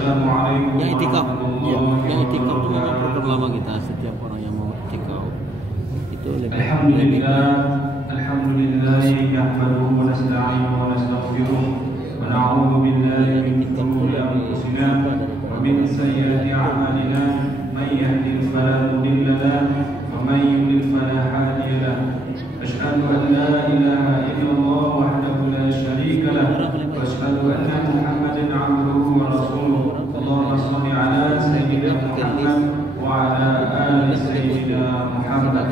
Assalamualaikum Yang itikaf, warahmatullahi ya, yang itikaf itu memang wabarakatuh. program lama kita. Setiap orang yang mau itikaf itu lebih Alhamdulillah, alhamdulillah, nahmaduhu wa nasta'inuhu wa nastaghfiruh wa na'udzu billahi min shururi anfusina wa min sayyiati a'malina. May yahdihillahu fala mudilla lahu wa may yudlil fala hadiya lahu. Asyhadu an la ilaha illallah wahdahu la syarika lahu wa asyhadu anna Muhammadan 'abduhu wa rasuluh. Allahumma shalli 'ala sayyidina Muhammad wa 'ala ali sayyidina Muhammad.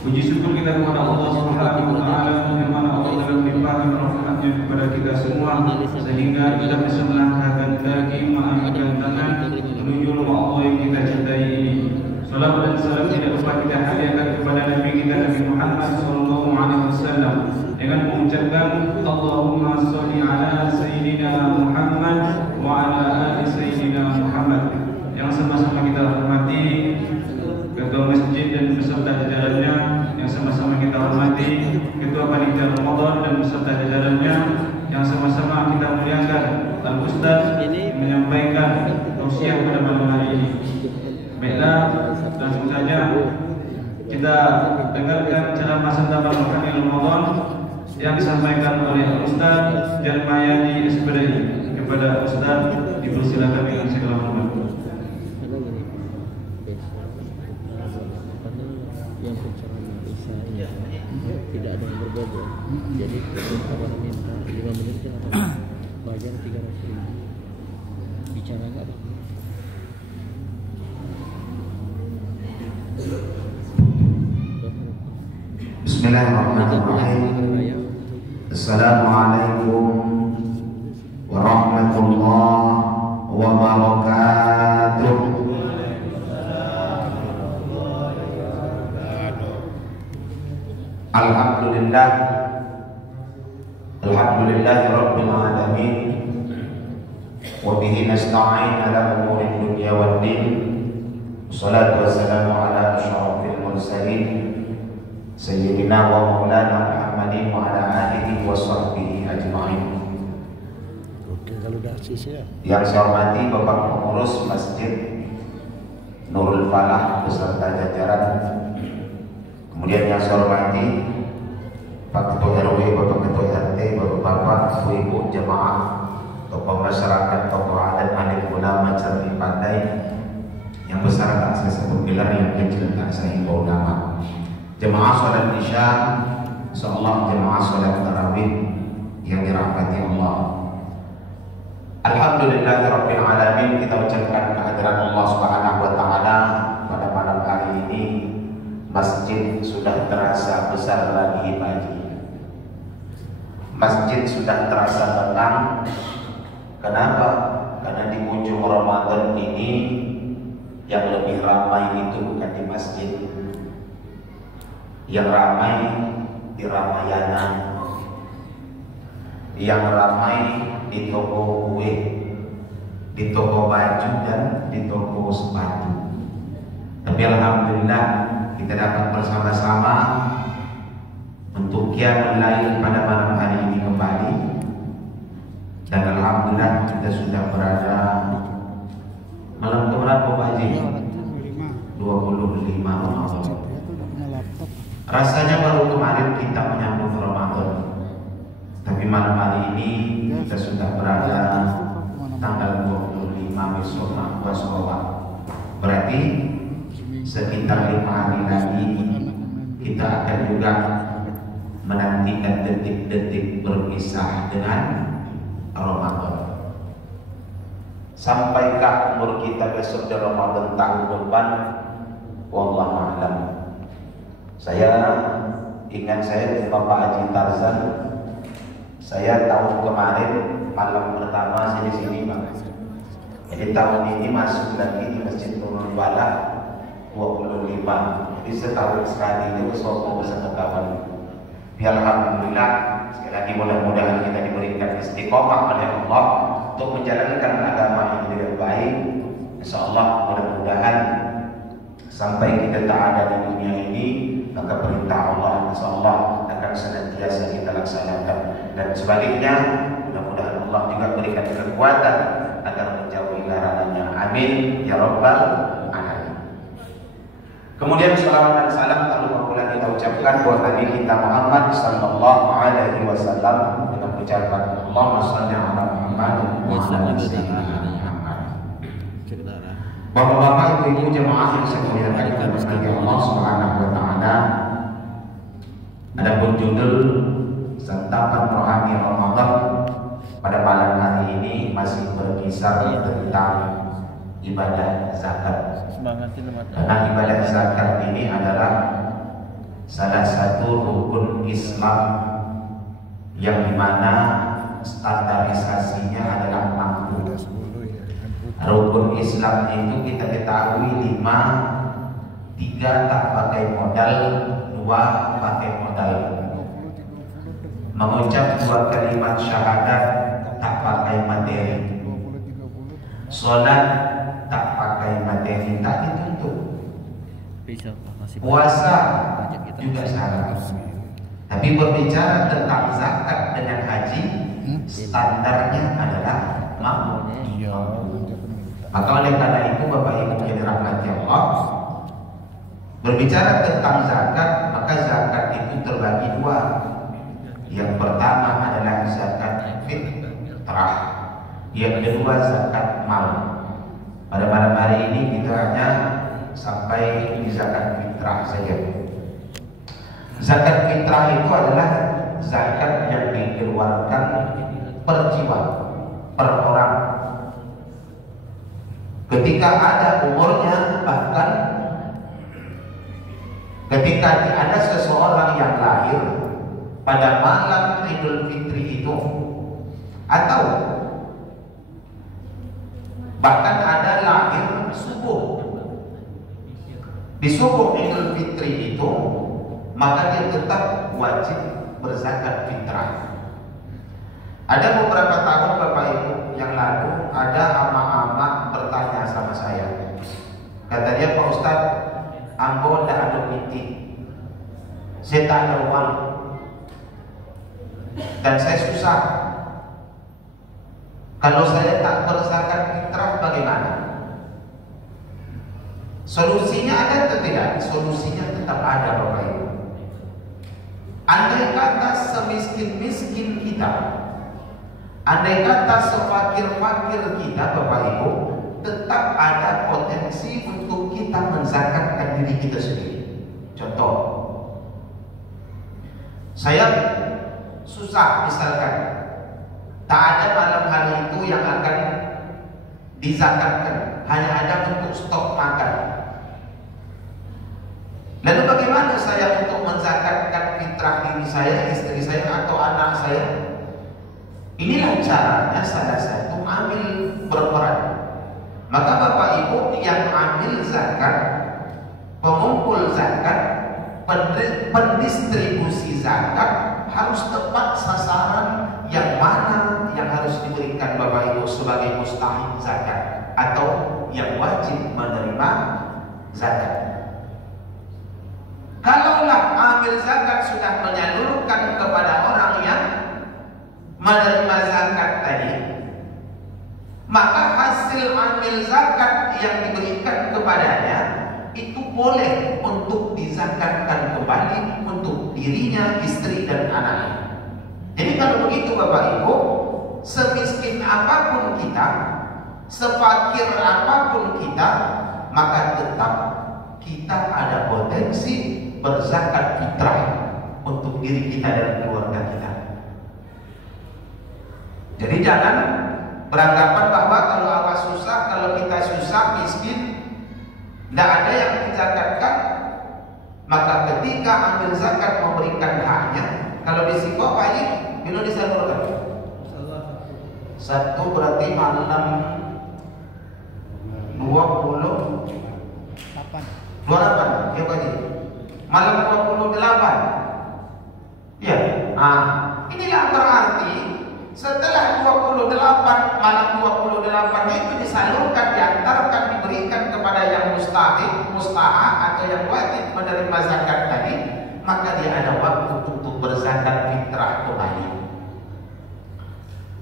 Puji syukur kita kepada Allah Subhanahu wa taala yang mana Allah telah melimpahkan rahmat-Nya kepada kita semua sehingga kita bisa melangkahkan kaki mengangkat tangan menuju rumah Allah yang kita cintai ini. Salawat dan salam tidak lupa kita hadiahkan kepada Nabi kita Nabi Muhammad sallallahu alaihi wasallam dengan mengucapkan Allahumma shalli ala sayyidina Muhammad wa ala ali sayyidina Muhammad. Yang sama-sama kita hormati ketua masjid dan beserta jajarannya, yang sama-sama kita hormati ketua panitia Ramadan dan beserta jajarannya, yang sama-sama kita muliakan Al-Ustaz menyampaikan tausiah pada malam hari ini. Baiklah, langsung saja kita dengarkan ceramah sentapan rohani Ramadan yang disampaikan oleh Al-Ustaz Jalmayadi SPDI. Kepada Ustaz dipersilakan dengan segala hormat. Yang pencerahan bisa tidak ada yang berbeda. Jadi kalau minta 5 menit bayar 300.000. Bicara nggak ada. Bismillahirrahmanirrahim. Assalamualaikum warahmatullahi wabarakatuh. Alhamdulillah, alhamdulillahi rabbil alamin, wa bihi nasta'in ala umuri dunya waddin. Wassalatu wassalamu ala asyrafil mursalin sayyidina wa maulana Muhammadin wa ala alihi wa sahbihi ajma'in. Yang saya hormati Bapak Pengurus Masjid Nurul Falah beserta jajaran. Kemudian yang saya hormati Pak Ketua RW, Bapak Ketua RT, Bapak-bapak, Ibu-ibu, jemaah, tokoh masyarakat, tokoh adat, alim ulama, cerdik pandai, yang besar tak saya sebut gelar, yang kecil tak saya himbau nama. Jemaah sholat isya, insyaallah jemaah sholat tarawih yang dirahmati Allah. Alhamdulillahirabbil alamin, kita ucapkan kehadiran Allah Subhanahu wa taala pada malam hari ini. Masjid sudah terasa besar lagi pagi. Masjid sudah terasa tenang. Kenapa? Karena di ujung Ramadan ini yang lebih ramai itu bukan di masjid. Yang ramai di Ramayana. Yang ramai di toko kue, di toko baju dan di toko sepatu. Tapi alhamdulillah kita dapat bersama-sama untuk qiyamul lail pada malam hari ini kembali. Dan alhamdulillah kita sudah berada malam keberapa Pak Haji? 25 Ramadan. Rasanya baru kemarin kita menyambut Ramadan, tapi malam hari ini kita sudah berada tanggal 25 besok Ashura. Berarti sekitar 5 hari lagi kita akan juga menantikan detik-detik berpisah dengan Ramadan. Sampaikah umur kita besok di Ramadan tahun depan? Wallahu a'lam. Saya ingat saya Bapak Haji Tarzan. Saya tahun kemarin malam pertama saya di sini Pak. Jadi tahun ini masuk lagi di Masjid Nurul Falah 25. Jadi setahun sekali itu sombong bersama kawan. Alhamdulillah, sekali lagi mudah-mudahan kita diberikan istiqomah oleh Allah untuk menjalankan agama ini dengan baik. Insyaallah mudah-mudahan sampai kita tak ada di dunia ini, maka perintah Allah insyaallah akan senantiasa kita laksanakan. Dan sebaliknya, mudah-mudahan Allah juga berikan kekuatan agar menjauhi larangannya. Amin ya rabbal alamin. Kemudian salawat dan salam tak lupa pula kita ucapkan buat Nabi kita Muhammad sallallahu alaihi wasallam dengan ucapan Allahumma shalli ala Muhammad wa ala sayyidina Muhammad. Bapak-bapak, ibu-ibu jemaah yang saya muliakan oleh Allah Subhanahu wa taala. Adapun judul santapan rohani Ramadan pada malam hari ini masih berkisar tentang ibadah zakat. Karena ibadah zakat ini adalah salah satu rukun Islam yang dimana standarisasinya adalah 60. Rukun Islam itu kita ketahui 5, 3 tak pakai modal, 2 pakai modal. Mengucap 2 kalimat syahadat tak pakai materi. Sholat tak pakai materi, tak dituntut. Puasa juga sama. Tapi berbicara tentang zakat dengan haji, standarnya adalah mampu. Maka oleh karena itu Bapak Ibu yang dirahmati Allah, berbicara tentang zakat, maka zakat itu terbagi 2. Yang pertama adalah zakat fitrah, yang kedua zakat mal. Pada malam hari ini kita hanya sampai di zakat fitrah saja. Zakat fitrah itu adalah zakat yang dikeluarkan per jiwa, per orang. Ketika ada umurnya, bahkan ketika ada seseorang yang lahir pada malam Idul Fitri itu, atau bahkan ada lahir subuh di subuh Idul Fitri itu, maka dia tetap wajib berzakat fitrah. Ada beberapa tahun Bapak Ibu yang lalu ada ama-ama bertanya sama saya. Kata dia, Pak Ustadz, ambo tidak ada meeting, saya tak ada uang, dan saya susah. Kalau saya tak berzakat fitrah bagaimana? Solusinya ada atau tidak? Solusinya tetap ada Bapak Ibu. Andai kata semiskin-miskin kita, andai kata sefakir-fakir kita Bapak Ibu, tetap ada potensi untuk kita menzakatkan diri kita sendiri. Contoh, saya susah misalkan, tak ada malam hari itu yang akan dizakatkan, hanya ada untuk stok makan. Lalu bagaimana saya untuk menzakatkan fitrah diri saya, istri saya, atau anak saya? Inilah caranya, salah satu ambil berperan. Maka Bapak Ibu yang ambil zakat, pengumpul zakat, pendistribusi zakat harus tepat sasaran yang mana yang harus diberikan Bapak Ibu sebagai mustahik zakat atau yang wajib menerima zakat. Kalaulah amil zakat sudah menyalurkan kepada orang yang menerima zakat tadi, maka hasil amil zakat yang diberikan kepadanya itu boleh untuk dizakatkan kembali untuk dirinya, istri dan anaknya. Jadi kalau begitu Bapak Ibu, semiskin apapun kita, sefakir apapun kita, maka tetap kita ada potensi berzakat fitrah untuk diri kita dan keluarga kita. Jadi jangan beranggapan bahwa kalau awak susah, kalau kita susah, miskin, tidak ada yang dizakatkan, maka ketika ambil zakat memberikan haknya, kalau disibuk wajib, bila disalurkan. 1 berarti malam 28, ya Pak Haji? Malam 28. Ya. Inilah berarti setelah 28, malam 28 itu disalurkan, diantarkan, diberikan kepada yang mustahik, mustahak atau yang wajib menerima zakat tadi, maka dia ada waktu untuk berzakat fitrah kembali.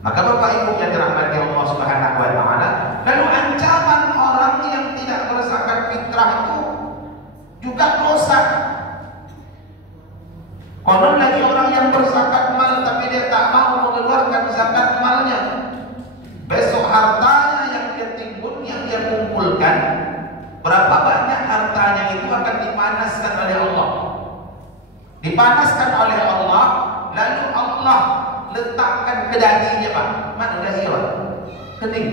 Maka Bapak Ibu yang dirahmati Allah Subhanahu wa taala, dipanaskan oleh Allah, lalu Allah letakkan ke dahinya, Pak. Mana dahi, Pak? Kening.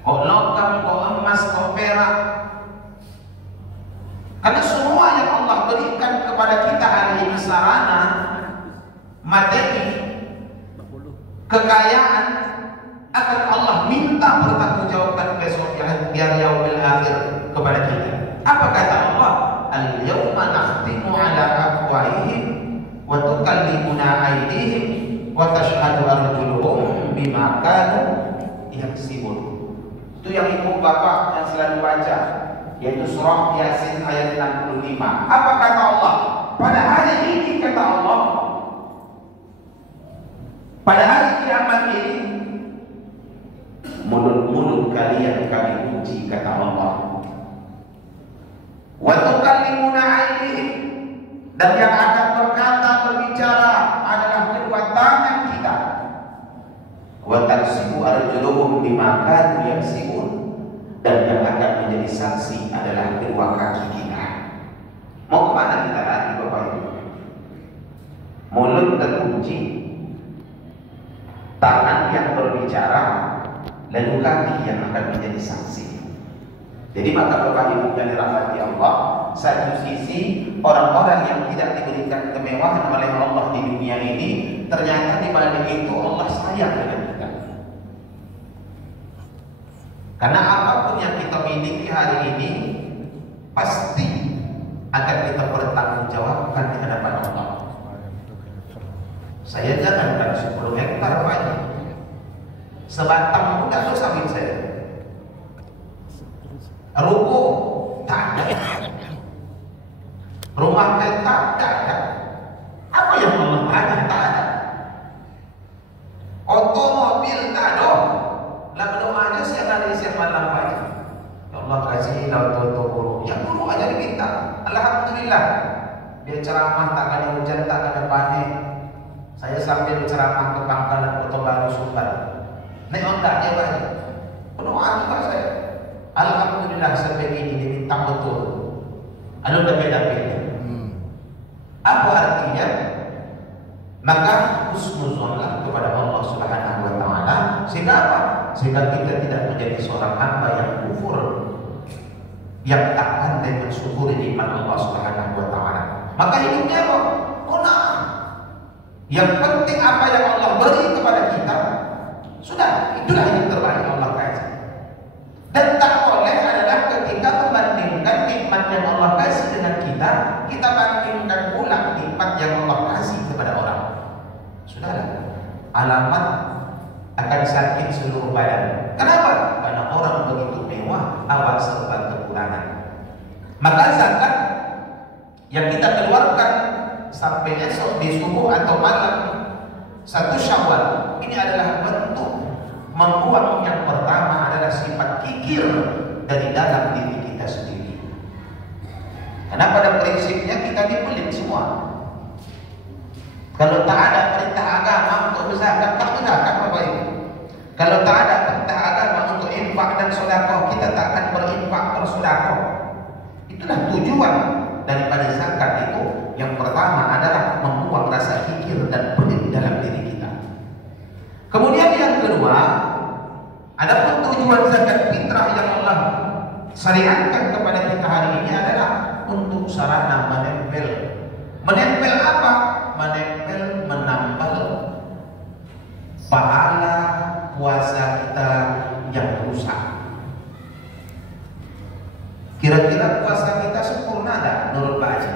Kok logam, kok emas, kok perak. Karena semua yang Allah berikan kepada kita hari ini, sarana, materi, kekayaan, akan Allah minta pertanggungjawabkan besok di hari yaumil akhir kepada kita. Apa kata Allah? Al-yawma nakhtimu ala afwahihim wa tukallimuna aydihim wa tashhadu arjuluhum bima kanu yaksibun. Itu yang ibu bapak yang selalu baca, yaitu surah Yasin ayat 65. Apa kata Allah? Pada hari ini kata Allah, pada hari kiamat ini, mulut-mulut kalian kami kunci, kata Allah. Wa tukallimuna aydihim, dan yang akan berkata, berbicara adalah kedua tangan kita. Wa taksibu arjuluhum bima kanu yaksibun, dan yang akan menjadi saksi adalah kedua kaki kita. Mau kemana kita lari, Bapak Ibu? Mulut terkunci, tangan yang berbicara, lalu kaki yang akan menjadi saksi. Jadi maka Bapak Ibu yang dirahmati Allah, satu sisi orang-orang yang tidak diberikan kemewahan oleh Allah di dunia ini, ternyata di balik itu Allah sayang dengan kita. Karena apapun yang kita miliki hari ini pasti akan kita bertanggungjawabkan di hadapan Allah. Saya jangankan 10 hektar banyak, sebatang pun tak sawit saya. Ruko tak ada, rumah tetap tak ada. Apa yang Allah banyak tak ada. Otomobil tak ada. Lah berdoanya siang hari siang malam banyak. Ya Allah kasih lauto guru. Yang guru aja diminta. Alhamdulillah. Dia ceramah tak ada hujan, tak ada panik. Saya sambil ceramah ke Pangkalan Kota Baru Sumbar. Nek ondaknya banyak. Berdoa juga saya. Alhamdulillah sampai ini diminta betul. Anu beda-beda. Apa artinya? Maka husnuzonlah kepada Allah Subhanahu wa taala. Sehingga apa? Sehingga kita tidak menjadi seorang hamba yang kufur, yang tak pandai mensyukuri nikmat Allah Subhanahu wa taala. Maka hidupnya apa? Qanaah. Yang penting apa yang Allah beri kepada kita, sudah, itulah yang terbaik Allah kasih. Dan tak boleh adalah ketika membandingkan nikmat yang Allah kasih dengan kita bandingkan pula nikmat yang Allah kasih kepada orang. Sudahlah, alamat akan sakit seluruh badan. Kenapa? Karena orang begitu mewah, awak serba kekurangan. Maka zakat yang kita keluarkan sampai esok di subuh atau malam 1 Syawal, ini adalah bentuk membuang yang pertama adalah sifat kikir dari dalam diri kita sendiri. Karena pada prinsipnya kita dipelit semua. Kalau tak ada perintah agama untuk berzakat, tak berzakat Bapak Ibu. Kalau tak ada perintah agama untuk infak dan sedekah, kita tak akan berinfak bersedekah. Itulah tujuan daripada zakat itu. Yang pertama adalah membuang rasa kikir dan pelit dalam diri kita. Kemudian yang kedua, adapun tujuan zakat fitrah yang Allah syariatkan kepada kita hari ini adalah untuk sarana menempel. Menempel apa? Menempel, menambal pahala puasa kita yang rusak. Kira-kira puasa kita sempurna tak menurut Pak Haji?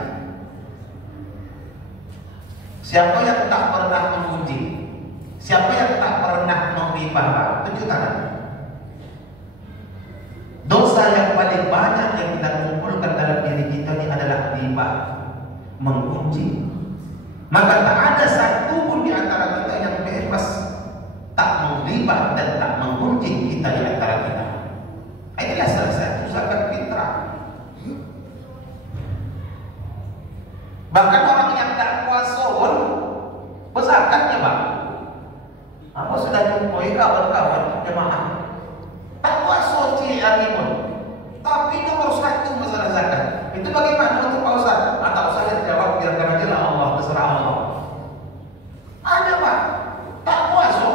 Siapa yang tak pernah menguji? Siapa yang tak pernah menghibah? Tunjuk tangan. Dosa yang paling banyak yang kita kumpulkan dalam diri kita ini adalah ghibah, mengunci. Maka tak ada satu pun di antara kita yang bebas tak menghibah dan tak mengunci kita di antara kita. Inilah salah satu zakat fitrah. Bahkan orang yang tak puasa pun berzakatnya, Pak. Apa sudah jumpai kawan-kawan jemaah? Tak puasa hari pun, tapi nomor 1 masalah zakat. Itu bagaimana untuk Pak Ustaz? Tak usah biarkan aja lah Allah, terserah Allah. Ada Pak, tak puasa.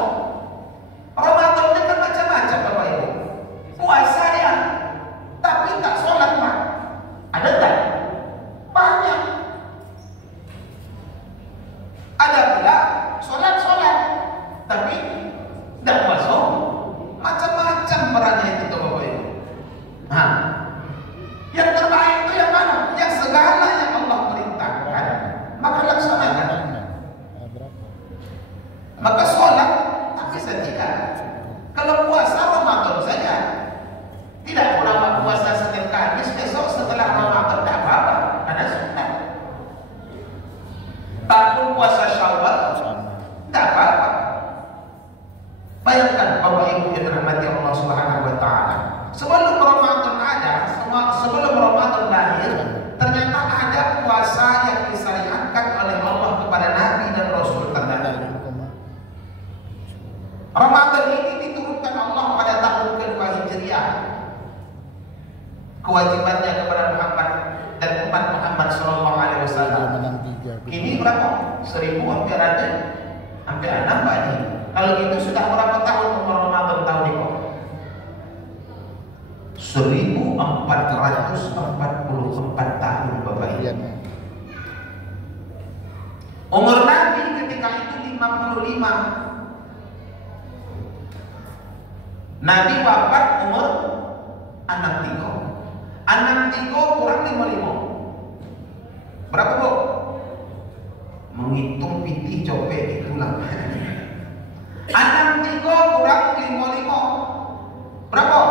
Ramadan ini kan macam-macam Bapak Ibu. Puasa dia, tapi tak sholat Pak. Ada tak? Banyak. Ada pula sholat, tapi tidak puasa. Macam-macam perannya itu Bapak Ibu. Nah, yang terbaik itu yang mana? Yang segala yang Allah perintahkan, maka laksanakan. Maka sholat, tapi tidak. Kalau puasa Ramadan saja, tidak pula puasa Senin Kamis, besok setelah Ramadan tidak apa-apa, ada sunnah. Tak puasa Syawal, tidak apa-apa. Bayangkan Bapak Ibu yang dirahmati Allah Subhanahu wa taala. Sebelum Ramadan ada, sebelum Ramadan lahir, ternyata ada puasa yang disyariatkan oleh Allah kepada Nabi dan Rasul terdahulu. Ramadan ini diturunkan Allah pada tahun kedua Hijriah. Kewajibannya kepada Muhammad dan umat Muhammad Sallallahu Alaihi Wasallam. Ini berapa? 1000 hampir ada, hampir 6 Pak ini. Kalau gitu sudah berapa tahun umur Ramadan tahun ini? 1444 tahun Bapak Ibu. Umur Nabi ketika itu 55. Nabi wafat umur 63 kurang 55. Berapa Bu? Menghitung pitih copet itulah. 63 kurang 55. Berapa?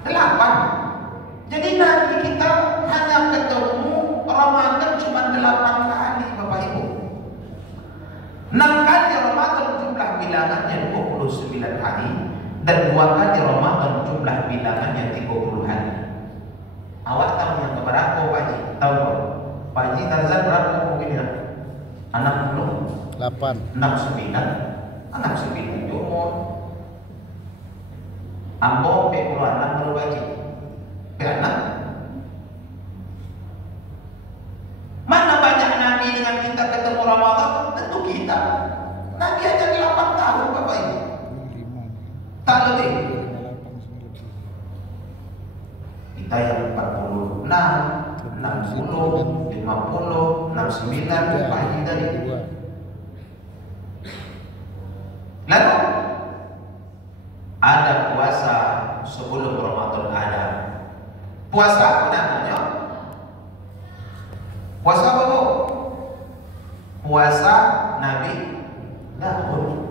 8. Jadi Nabi kita hanya ketemu Ramadan cuma 8 kali Bapak Ibu. 6 kali Ramadan jumlah bilangannya 29 hari dan 2 kali Ramadan jumlah bilangannya 30 hari. Awak tahu yang keberapa Pak Haji? Tahu Pak Haji Tarzan berapa mungkin? 60 69 umur Ambo P10 anak baru Haji P6. Mana banyak Nabi dengan kita ketemu Ramadan? Tentu kita. Nabi aja 8 tahun Bapak Ibu. Tak lebih. Kita yang 46, 60, 50, 69 pagi tadi. Lalu ada puasa sebelum Ramadan ada. Puasa apa namanya? Puasa apa Bu? Puasa Nabi Daud.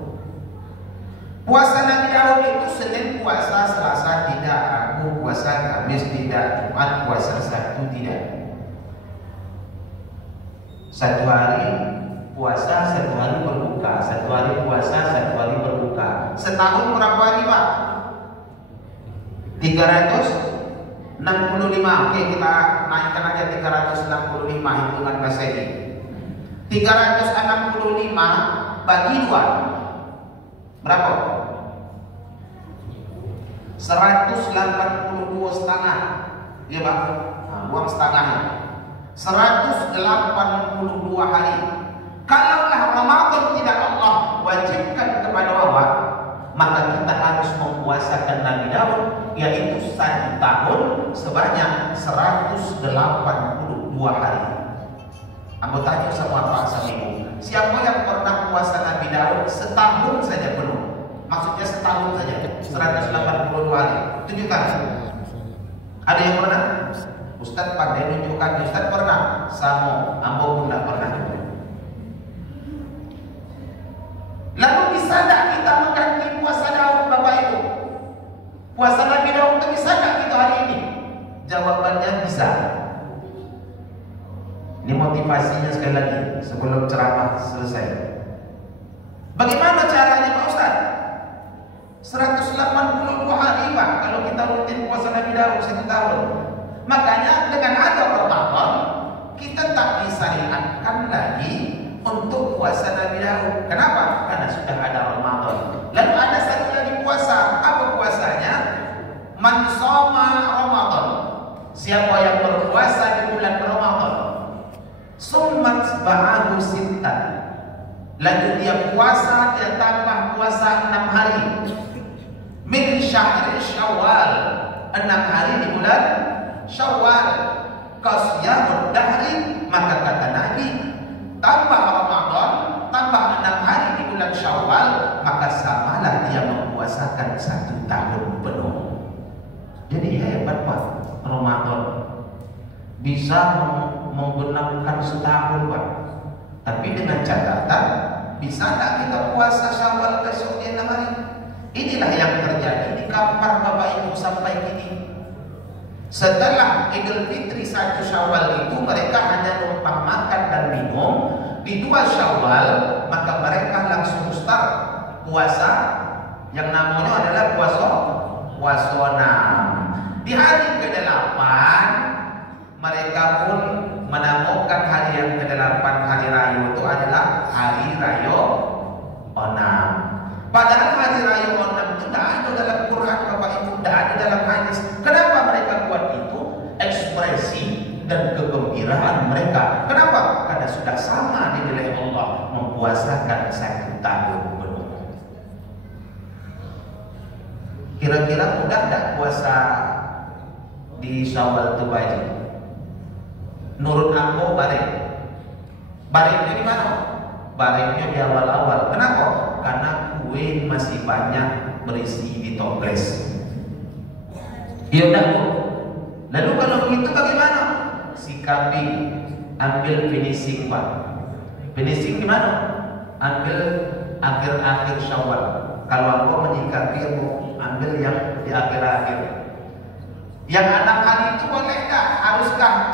Puasa Nabi Daud itu Senin puasa, Selasa tidak, Rabu puasa, Kamis tidak, Jumat puasa, Sabtu tidak. Satu hari puasa, satu hari berbuka, satu hari puasa, satu hari berbuka. Setahun berapa hari Pak? 365. Oke, kita naikkan aja 365 hitungan Masehi. 365 bagi 2 berapa? 182 setengah. Iya Pak? Nah, buang setengahnya. 182 hari. Kalaulah Ramadan tidak Allah wajibkan kepada awak, maka kita harus mempuasakan Nabi Daud, yaitu 1 tahun sebanyak 182 hari. Aku tanya sama Pak Samimu, siapa yang pernah puasa Nabi Daud setahun saja penuh? Maksudnya setahun saja, 182 hari. Tunjukkan. Ada yang pernah? Ustaz pandai nunjukkan. Ustaz pernah? Sama, ambo pun tidak pernah. Lalu bisa tak kita mengganti puasa Daud Bapak Ibu? Puasa Nabi Daud itu bisa tak kita hari ini? Jawabannya bisa. Ini motivasinya sekali lagi sebelum ceramah selesai. Bagaimana caranya Pak Ustaz? 182 hari Pak kalau kita rutin puasa Nabi Daud 1 tahun. Makanya dengan ada Ramadan kita tak disyariatkan lagi untuk puasa Nabi Daud. Kenapa? Karena sudah ada Ramadan. Lalu ada satu lagi puasa. Apa puasanya? Man shoma Ramadan. Siapa yang berpuasa di bulan Ramadan, sungguh lalu dia puasa, dia tambah puasa 6 hari. Min syahri Syawal, 6 hari di bulan Syawal. Qasiyamud dahri, maka kata Nabi, tambah Ramadan, tambah 6 hari di bulan Syawal, maka samalah dia mempuasakan 1 tahun penuh. Jadi hebat Pak, Ramadan bisa menggenapkan setahun Pak. Tapi dengan catatan, bisa tak kita puasa Syawal besok di 6 hari? Inilah yang terjadi di Kampar Bapak Ibu sampai kini. Setelah Idul Fitri 1 Syawal itu mereka hanya numpang makan dan minum. Di 2 Syawal maka mereka langsung start puasa yang namanya adalah puasona. Di hari ke-8 mereka pun menemukan hari yang ke-8, hari raya itu adalah hari raya Onam. Padahal hari raya Onam itu tidak ada dalam Quran Bapak Ibu, tidak ada dalam hadis. Kenapa mereka buat itu? Ekspresi dan kegembiraan mereka. Kenapa? Karena sudah sama dinilai Allah mempuasakan 1 tahun penuh. Kira-kira mudah tidak puasa di Syawal itu wajib? Nurut aku baringnya di mana? Baringnya di awal-awal. Kenapa? Karena kue masih banyak berisi di toples. Ya udah Bu. Lalu kalau begitu bagaimana? Sikapi, ambil finishing Pak. Finishing di mana? Ambil akhir-akhir Syawal. Kalau aku menyikapi, aku ambil yang di akhir-akhir. Yang 6 hari itu boleh tak? Haruskah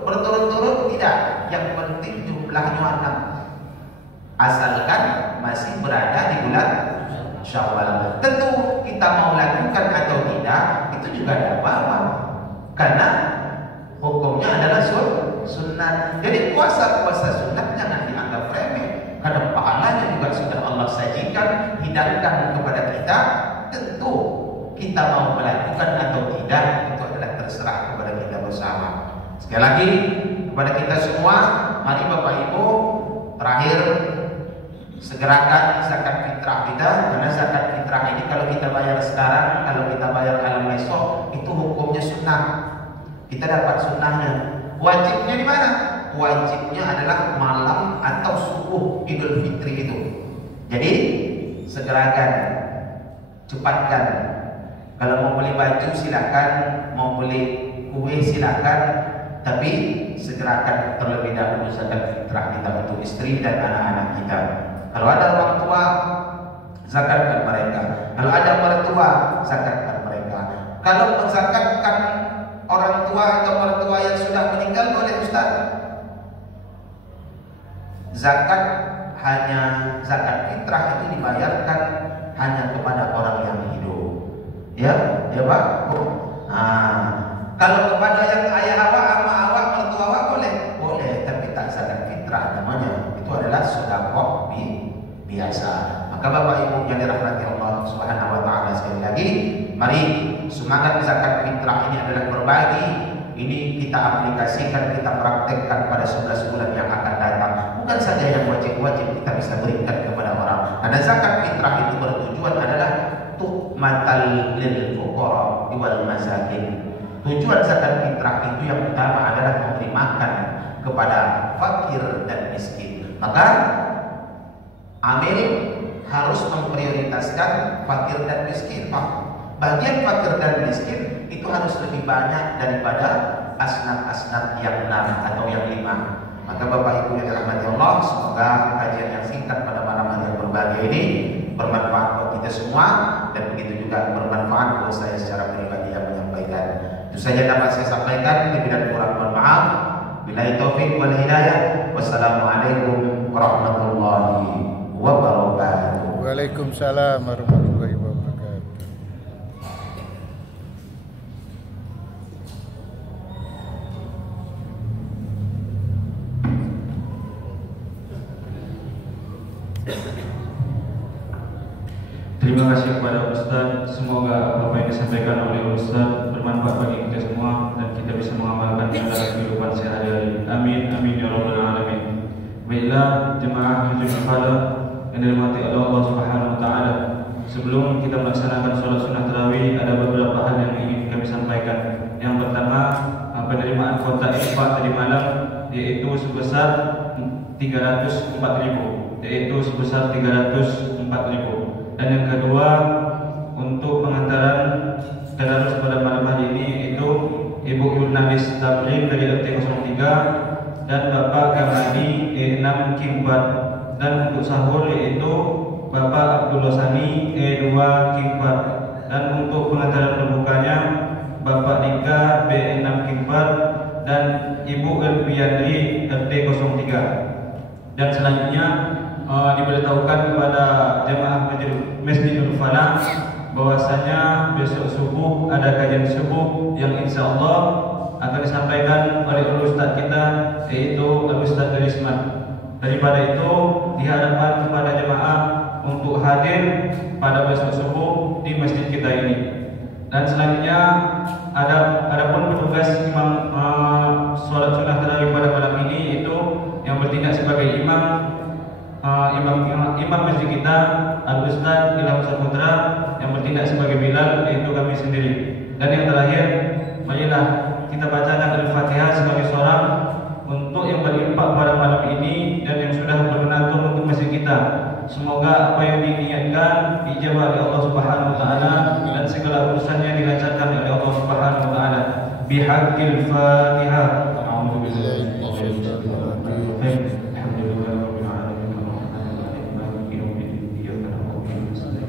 berturut-turut? Tidak. Yang penting jumlahnya 6. Asalkan masih berada di bulan Syawal. Tentu kita mau lakukan atau tidak, itu juga tidak apa-apa. Karena hukumnya adalah sunnah. Jadi puasa-puasa sunnah jangan dianggap remeh. Karena pahalanya juga sudah Allah sajikan, hidangkan kepada kita. Tentu kita mau melakukan atau tidak, itu adalah terserah kepada kita bersama. Sekali lagi kepada kita semua, mari Bapak Ibu, terakhir segerakan zakat fitrah kita. Karena zakat fitrah ini kalau kita bayar sekarang, kalau kita bayar malam besok, itu hukumnya sunnah. Kita dapat sunnahnya. Wajibnya di mana? Wajibnya adalah malam atau subuh Idul Fitri itu. Jadi segerakan, cepatkan. Kalau mau beli baju silakan, mau beli kue silakan, tapi segerakan terlebih dahulu zakat fitrah kita untuk istri dan anak-anak kita. Kalau ada orang tua, zakatkan mereka. Kalau ada mertua, zakatkan mereka. Kalau menzakatkan orang tua atau mertua yang sudah meninggal, boleh Ustaz? Zakat fitrah itu dibayarkan hanya kepada orang yang hidup. Ya Pak. Kalau kepada yang ayah awak, ama awak, mertua awak boleh, tapi tak zakat fitrah namanya. Itu adalah sedekah biasa. Maka Bapak Ibu yang dirahmati Allah Subhanahu wa taala, sekali lagi mari semangat zakat fitrah ini adalah berbagi. Ini kita aplikasikan, kita praktekkan pada 11 bulan yang akan datang. Bukan saja yang wajib-wajib kita bisa berikan kepada orang. Karena zakat fitrah itu bertujuan adalah tuhmatal lil fuqara wal masakin. Tujuan zakat fitrah itu yang utama adalah memberi makan kepada fakir dan miskin. Maka amil harus memprioritaskan fakir dan miskin, Pak. Bagian fakir dan miskin itu harus lebih banyak daripada asnaf-asnaf yang 6 atau yang 5. Maka Bapak Ibu yang dirahmati Allah, semoga kajian yang singkat pada malam hari yang berbahagia ini bermanfaat buat kita semua, dan begitu juga bermanfaat buat saya secara pribadi yang menyampaikan. Itu saja dapat saya sampaikan. Lebih dan kurang mohon maaf. Billahi taufik wal hidayah. Wassalamualaikum warahmatullahi wabarakatuh. Waalaikumsalam warahmatullahi wabarakatuh. Terima kasih kepada Ustaz. Semoga apa yang disampaikan oleh Ustaz bermanfaat bagi kita semua dan kita bisa mengamalkan dalam kehidupan sehari-hari. Amin, amin ya rabbal alamin. Baiklah jemaah Masjid Al-Falah yang dirahmati oleh Allah Subhanahu wa taala. Sebelum kita melaksanakan sholat sunnah tarawih, ada beberapa hal yang ingin kami sampaikan. Yang pertama, penerimaan kuota infak tadi malam yaitu sebesar 304.000, Dan yang kedua, untuk pengantaran tadarus pada malam hari ini yaitu Ibu Yurnalis Tamrin dari RT 03 dan Bapak Gamadi E6 Kimpat, dan untuk sahur yaitu Bapak Abdullah Sani E2 Kimpat, dan untuk pengantaran berbukanya Bapak Dika B6 Kimpat dan Ibu Elviandri RT 03. Dan selanjutnya diberitahukan kepada jemaah Masjidul Falah bahwasanya besok subuh ada kajian subuh yang insya Allah akan disampaikan oleh Ustaz kita yaitu Ustaz Risman. Daripada itu diharapkan kepada jemaah untuk hadir pada besok subuh di masjid kita ini. Dan selanjutnya ada pun petugas imam sholat sunnah tarawih pada malam ini yaitu yang bertindak sebagai imam masjid kita Al-Ustaz Ilham Saputra, yang bertindak sebagai Bilal yaitu kami sendiri. Dan yang terakhir, marilah kita bacakan Al-Fatihah sebagai seorang untuk yang berimpak pada malam ini dan yang sudah bermenantum untuk masjid kita. Semoga apa yang diniatkan dijawab oleh Allah Subhanahu wa taala dan segala urusannya dilancarkan oleh Allah Subhanahu wa taala. Bihaqqil Fatihah. A'udzu billahi minasyaitonir rajim. Alhamdulillahirabbil alamin. Maliki yaumiddin. Iyyaka na'budu wa iyyaka nasta'in.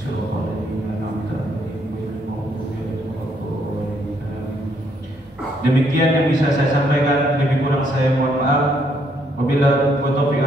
Shiratal ladzina an'amta 'alaihim ghairil maghdubi 'alaihim waladdallin. Demikian yang bisa saya sampaikan, lebih kurang saya mohon maaf. Wabillahi taufiq.